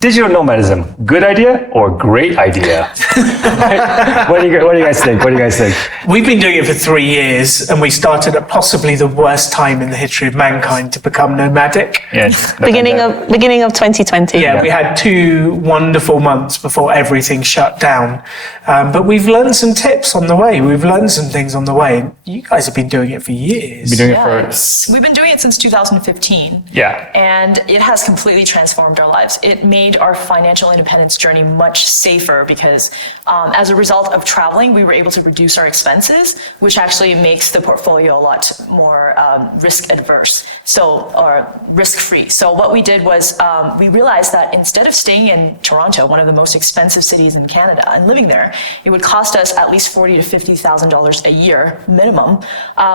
Digital nomadism, good idea or great idea? What do you guys think? We've been doing it for 3 years, and we started at possibly the worst time in the history of mankind to become nomadic. Yeah, beginning of 2020. Yeah, we had 2 wonderful months before everything shut down. But we've learned some tips on the way. We've learned some things on the way. You guys have been doing it for years. We've been doing it since 2015. Yeah. And it has completely transformed our lives. It made our financial independence journey much safer because as a result of traveling, we were able to reduce our expenses, which actually makes the portfolio a lot more risk adverse, or risk free. So what we did was we realized that instead of staying in Toronto, one of the most expensive cities in Canada, and living there, it would cost us at least $40,000 to $50,000 a year minimum.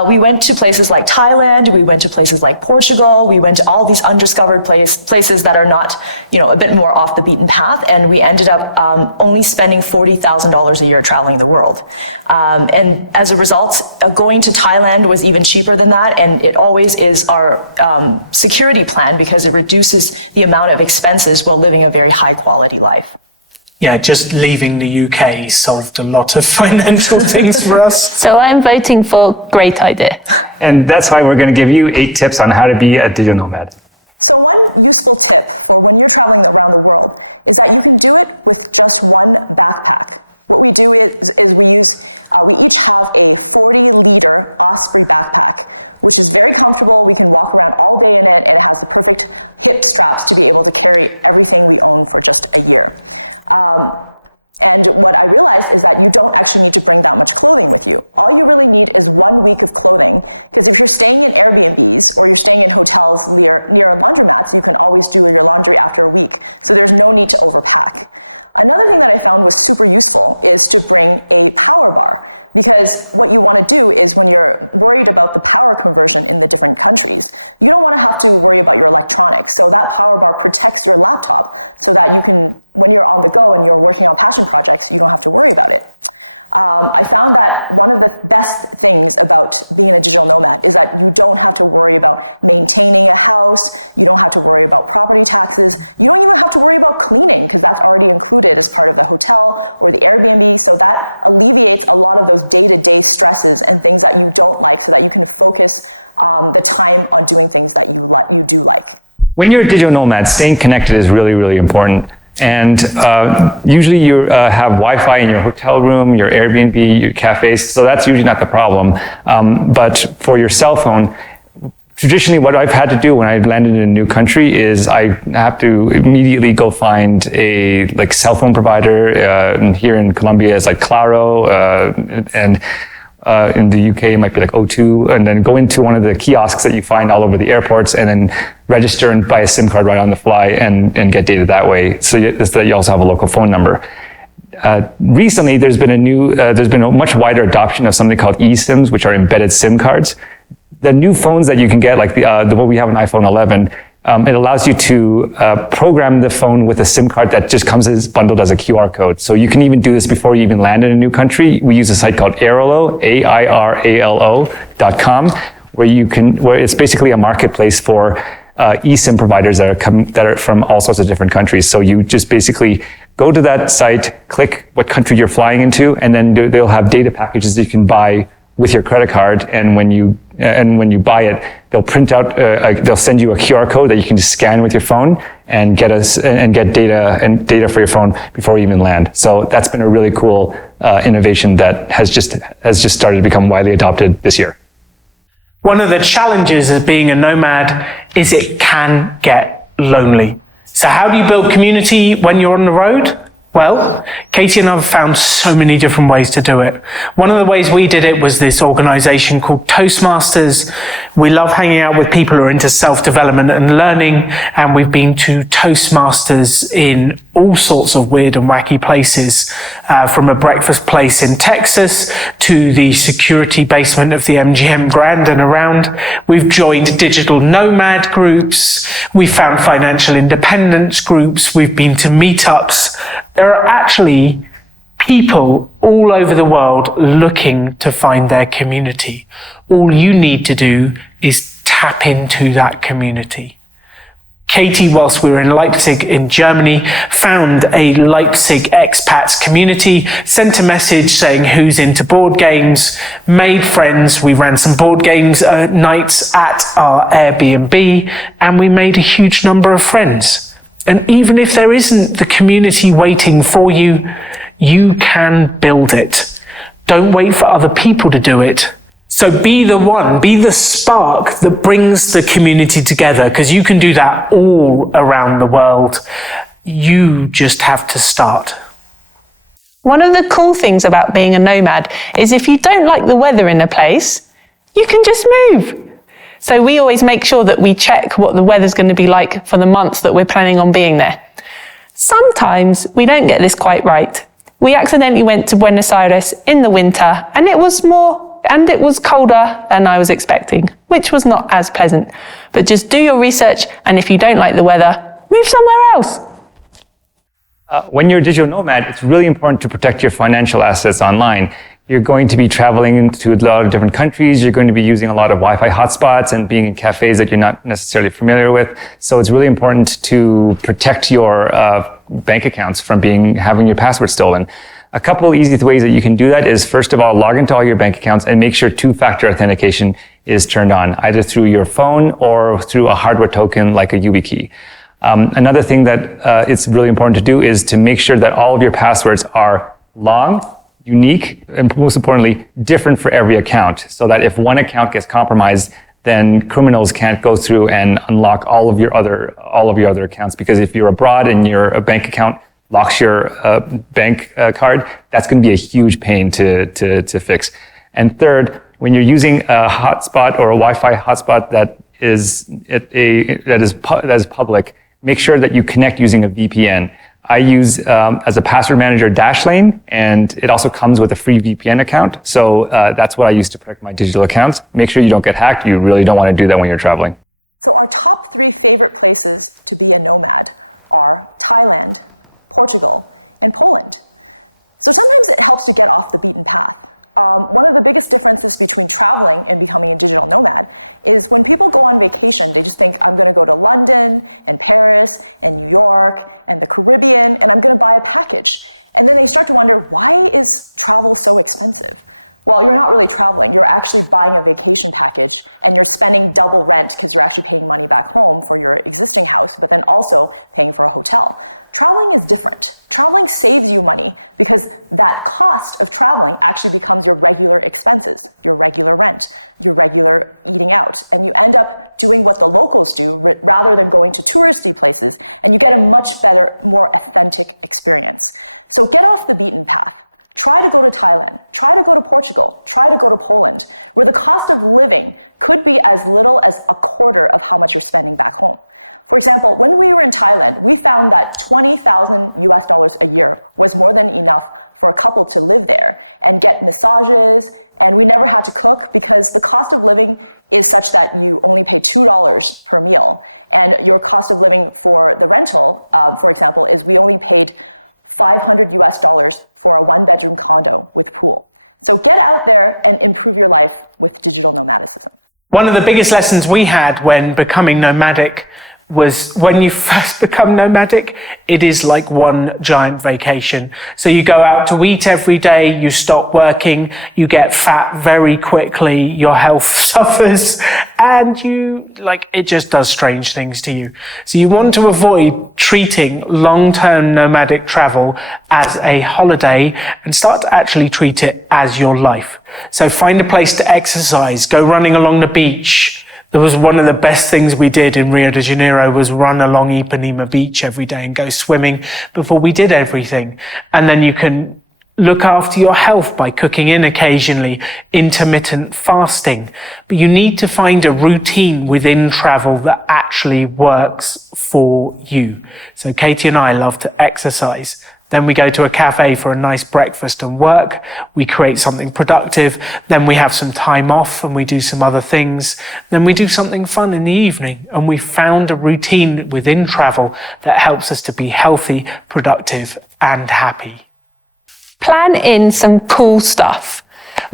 We went to places like Thailand, we went to places like Portugal, we went to all these undiscovered places that are not, a bit more off the beaten path, and we ended up only spending $40,000 a year traveling the world. And as a result, going to Thailand was even cheaper than that, and it always is our security plan because it reduces the amount of expenses while living a very high quality life. Yeah, just leaving the UK solved a lot of financial things for us. So I'm voting for great idea. And that's why we're going to give you 8 tips on how to be a digital nomad. So one useful tip for when you're traveling around the world is that you can do it with just one backpack. What we do is we each have a 40-liter Osprey backpack, which is very comfortable. We can walk around all day in it, and it has the perfect hip straps to be able to carry everything we own for just a year. And what I realized is that you don't actually need to bring that much clothing with you. All you really need is 1 week of clothing, because if you're staying in Airbnbs or you're staying in hotels near laundromats, you can always do your laundry after a week. So there's no need to overpack. Another thing that I found was super useful is to bring a power bar, because what you want to do is when you're worried about the power conversion in the different countries, you don't want to have to worry about your electronics. So that power bar protects your laptop so that you can, when you're on the go and you're working on passion projects, you don't have to worry about it. I found that one of the best things about being a digital nomad is that you don't have to worry about maintaining a house, you don't have to worry about property taxes, you don't even have to worry about cleaning because that's already included as part of the hotel or the Airbnb, so that alleviates a lot of those day-to-day stresses and things that you don't like so that you can focus the time on doing things that you do like. When you're a digital nomad, staying connected is really, really important. And usually you have Wi-Fi in your hotel room, your Airbnb, your cafes, so that's usually not the problem. But for your cell phone, traditionally what I've had to do when I landed in a new country is I have to immediately go find a cell phone provider. And here in Colombia it's like Claro, and in the UK it might be like O2, and then go into one of the kiosks that you find all over the airports and then register and buy a SIM card right on the fly and get data that way, so that you also have a local phone number. Recently there's been a much wider adoption of something called eSIMs, which are embedded SIM cards. The new phones that you can get, like the one we have an iPhone 11, it allows you to program the phone with a SIM card that just comes bundled as a QR code. So you can even do this before you even land in a new country. We use a site called Airalo, AIRALO.com, where it's basically a marketplace for eSIM providers that are from all sorts of different countries. So you just basically go to that site, click what country you're flying into, and then they'll have data packages that you can buy with your credit card, and when you buy it, they'll print out, they'll send you a QR code that you can just scan with your phone and get data for your phone before you even land. So that's been a really cool innovation that has just started to become widely adopted this year. One of the challenges of being a nomad is it can get lonely. So how do you build community when you're on the road? Well, Katie and I have found so many different ways to do it. One of the ways we did it was this organization called Toastmasters. We love hanging out with people who are into self-development and learning, and we've been to Toastmasters in all sorts of weird and wacky places, from a breakfast place in Texas to the security basement of the MGM Grand and around. We've joined digital nomad groups. We found financial independence groups. We've been to meetups. There are actually people all over the world looking to find their community. All you need to do is tap into that community. Katie, whilst we were in Leipzig in Germany, found a Leipzig expats community, sent a message saying who's into board games, made friends. We ran some board games nights at our Airbnb, and we made a huge number of friends. And even if there isn't the community waiting for you, you can build it. Don't wait for other people to do it. So be the one, be the spark that brings the community together, because you can do that all around the world. You just have to start. One of the cool things about being a nomad is if you don't like the weather in a place, you can just move. So we always make sure that we check what the weather's going to be like for the months that we're planning on being there. Sometimes we don't get this quite right. We accidentally went to Buenos Aires in the winter, and it was colder than I was expecting, which was not as pleasant. But just do your research, and if you don't like the weather, move somewhere else. When you're a digital nomad, it's really important to protect your financial assets online. You're going to be traveling to a lot of different countries. You're going to be using a lot of Wi-Fi hotspots and being in cafes that you're not necessarily familiar with. So it's really important to protect your bank accounts from having your password stolen. A couple of easy ways that you can do that is, first of all, log into all your bank accounts and make sure two-factor authentication is turned on, either through your phone or through a hardware token like a YubiKey. Another thing that it's really important to do is to make sure that all of your passwords are long, unique, and most importantly, different for every account, so that if one account gets compromised, then criminals can't go through and unlock all of your other accounts. Because if you're abroad and your bank account locks your bank card, that's going to be a huge pain to fix. And third, when you're using a hotspot or a Wi-Fi hotspot that is public, make sure that you connect using a VPN. I use, as a password manager, Dashlane, and it also comes with a free VPN account. So that's what I use to protect my digital accounts. Make sure you don't get hacked. You really don't want to do that when you're traveling. So our top 3 favorite places to be a nomad are Thailand, Portugal, and Poland. So sometimes it helps to get off the beaten path. One of the biggest differences between traveling and becoming a digital nomad is when people go on vacation, they just think, I'm going to go to London and Paris and New York and the Caribbean, and I'm going to buy a package. And then they start to wonder, why is travel so expensive? Well, you're not really traveling. You're actually buying a vacation package, and you're spending double rent because you're actually paying money back home for your existing house, but then also paying for a hotel. Traveling is different. Traveling saves you money because that cost of traveling actually becomes your regular expenses, your regular rent, your regular eating out, and you end up doing what the locals do rather than going to touristy places, and you get a much better, more authentic experience. So get off the beaten path. Try to go to Thailand, try to go to Portugal, try to go to Poland, where the cost of living could be as little as a quarter of how much you're spending back home. For example, when we were in Thailand, we found that $20,000 a year was more than enough for a couple to live there and get massages, and we never had to cook because the cost of living is such that you only pay $2 per meal. And your cost of living for the rental, for example, is we only paid $500 for a 1-bedroom condo with pool. So get out there and improve your life with digital nomadicism. One of the biggest lessons we had when becoming nomadic was when you first become nomadic, it is like one giant vacation. So you go out to eat every day, you stop working, you get fat very quickly, your health suffers, and it just does strange things to you. So you want to avoid treating long-term nomadic travel as a holiday and start to actually treat it as your life. So find a place to exercise, go running along the beach. There was one of the best things we did in Rio de Janeiro was run along Ipanema Beach every day and go swimming before we did everything. And then you can look after your health by cooking in occasionally, intermittent fasting. But you need to find a routine within travel that actually works for you. So Katie and I love to exercise. Then we go to a cafe for a nice breakfast and work. We create something productive. Then we have some time off and we do some other things. Then we do something fun in the evening. And we found a routine within travel that helps us to be healthy, productive, and happy. Plan in some cool stuff.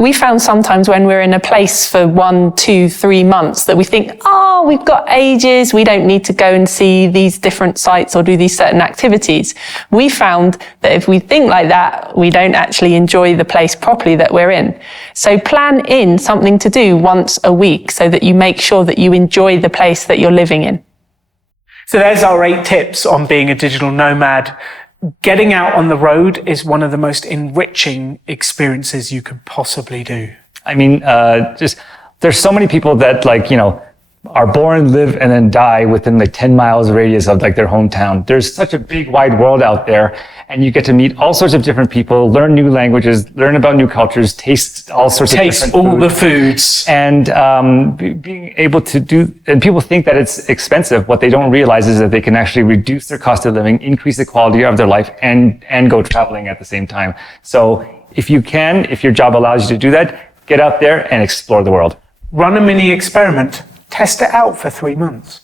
we found sometimes when we're in a place for 1, 2, 3 months that we think, oh, we've got ages, we don't need to go and see these different sites or do these certain activities. We found that if we think like that, we don't actually enjoy the place properly that we're in. So plan in something to do once a week so that you make sure that you enjoy the place that you're living in. So there's our 8 tips on being a digital nomad. Getting out on the road is one of the most enriching experiences you could possibly do. I mean, there's so many people that are born, live, and then die within 10 miles radius of their hometown. There's such a big, wide world out there, and you get to meet all sorts of different people, learn new languages, learn about new cultures, taste all sorts of different all foods. the foods. And being able to do, and people think that it's expensive. What they don't realize is that they can actually reduce their cost of living, increase the quality of their life, and go traveling at the same time. So if you can, if your job allows you to do that, get out there and explore the world. Run a mini experiment. Test it out for 3 months.